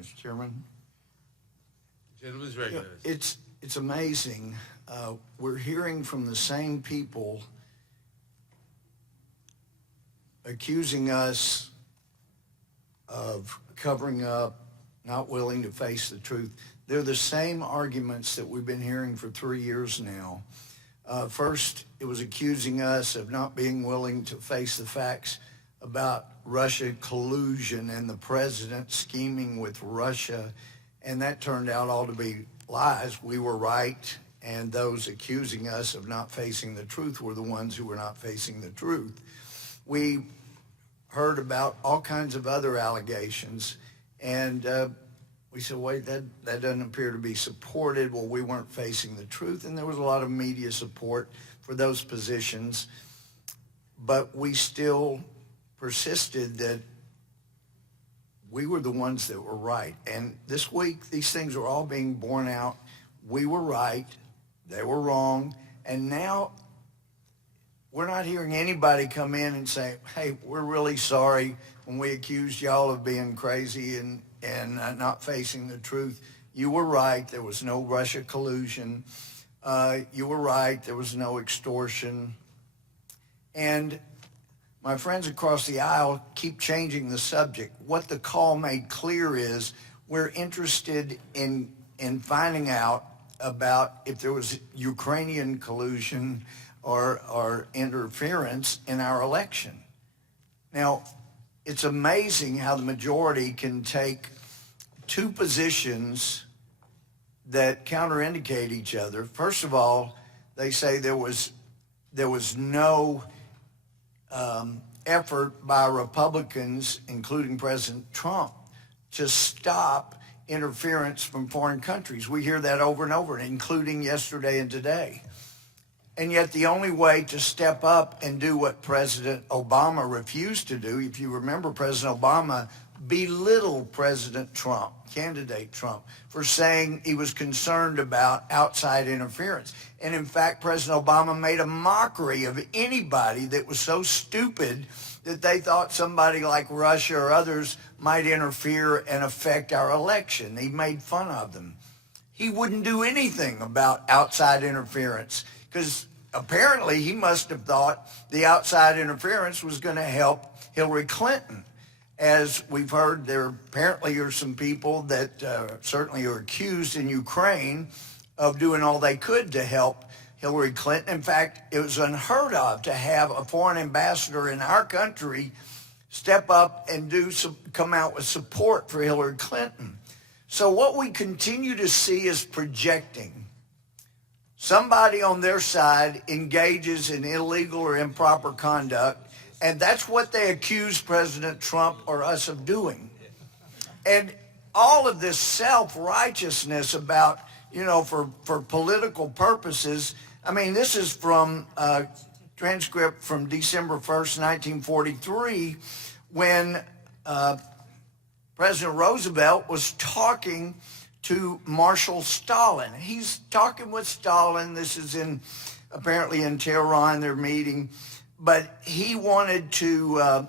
Mr. Chairman. Gentleman's recognized. It's amazing. We're hearing from the same people accusing us of covering up, not willing to face the truth. They're the same arguments that we've been hearing for 3 years now. First, it was accusing us of not being willing to face the facts about Russia collusion and the president scheming with Russia, and that turned out all to be lies. We were right, and those accusing us of not facing the truth were the ones who were not facing the truth. We heard about all kinds of other allegations, and we said, wait, that doesn't appear to be supported. Well, we weren't facing the truth, and there was a lot of media support for those positions, but we still persisted that we were the ones that were right. And this week, these things are all being borne out. We were right, they were wrong, and now we're not hearing anybody come in and say, hey, we're really sorry when we accused y'all of being crazy and not facing the truth. You were right, there was no Russia collusion. You were right, there was no extortion. And my friends across the aisle keep changing the subject. What the call made clear is we're interested in finding out about if there was Ukrainian collusion or interference in our election. Now, it's amazing how the majority can take two positions that counterindicate each other. First of all, they say there was no effort by Republicans, including President Trump, to stop interference from foreign countries. We hear that over and over, including yesterday and today. And yet the only way to step up and do what President Obama refused to do, if you remember, President Obama belittled President Trump, candidate Trump, for saying he was concerned about outside interference. And in fact, President Obama made a mockery of anybody that was so stupid that they thought somebody like Russia or others might interfere and affect our election. He made fun of them. He wouldn't do anything about outside interference because apparently he must have thought the outside interference was going to help Hillary Clinton. As we've heard, there apparently are some people that certainly are accused in Ukraine of doing all they could to help Hillary Clinton. In fact, it was unheard of to have a foreign ambassador in our country step up and come out with support for Hillary Clinton. So what we continue to see is projecting. Somebody on their side engages in illegal or improper conduct, and that's what they accuse President Trump or us of doing. And all of this self-righteousness about, for political purposes, I mean, this is from a transcript from December 1st, 1943, when President Roosevelt was talking to Marshal Stalin. He's talking with Stalin. This is apparently in Tehran, they're meeting. But he wanted to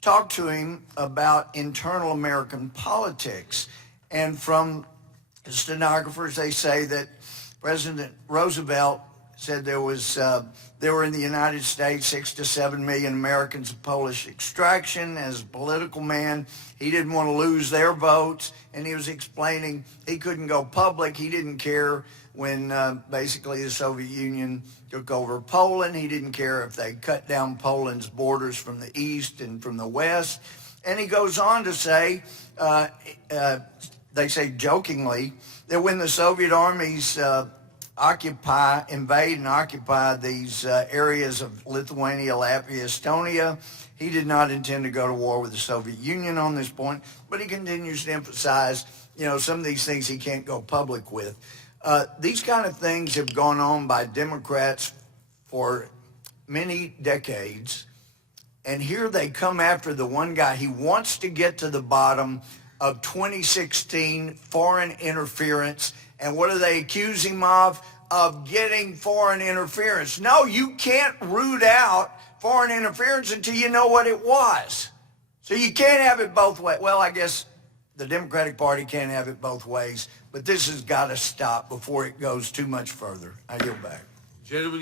talk to him about internal American politics. And from the stenographers, they say that President Roosevelt said there were in the United States 6 to 7 million Americans of Polish extraction. As a political man, he didn't want to lose their votes, and he was explaining he couldn't go public. He didn't care when basically the Soviet Union took over Poland. He didn't care if they cut down Poland's borders from the east and from the west. And he goes on to say, they say jokingly, that when the Soviet armies invade and occupy these areas of Lithuania, Latvia, Estonia, he did not intend to go to war with the Soviet Union on this point, but he continues to emphasize, some of these things he can't go public with. These kind of things have gone on by Democrats for many decades, and here they come after the one guy. He wants to get to the bottom of 2016 foreign interference. And what do they accuse him of? Of getting foreign interference. No, you can't root out foreign interference until you know what it was. So you can't have it both ways. Well, I guess the Democratic Party can't have it both ways, but this has got to stop before it goes too much further. I yield back. Gentleman